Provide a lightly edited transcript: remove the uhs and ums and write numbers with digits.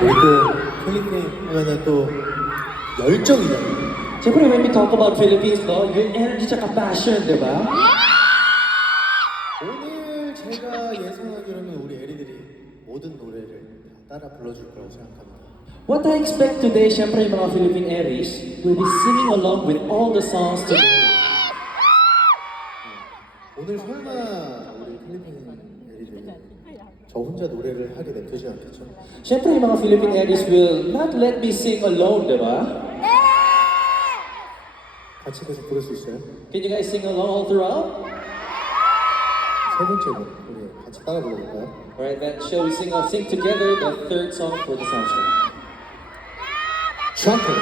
우리 또 필리핀 하면은 또 열정이잖아요. Siyempre, when we talk about Philippines, no, yung energy tsaka passion, di ba? 오늘 제가 예상하기로는 우리 애리들이 모든 노래를 다 따라 불러줄 거라고 생각합니다. What I expect today, siyempre, yung mga Philippine Aries will be singing along with all the songs today. 오늘 설마 우리 필리핀 애리들이 저 혼자 노래를 하게 냅두지 않겠죠? Siyempre, yung mga Philippine Aries will not let me sing alone, di ba? 같이 계속 부를 수 있어요? Can you guys sing along all throughout? 세 번째 곡 우리 같이 따라 불러볼까요? Alright, then shall we sing together the third song for the soundtrack? 샹크!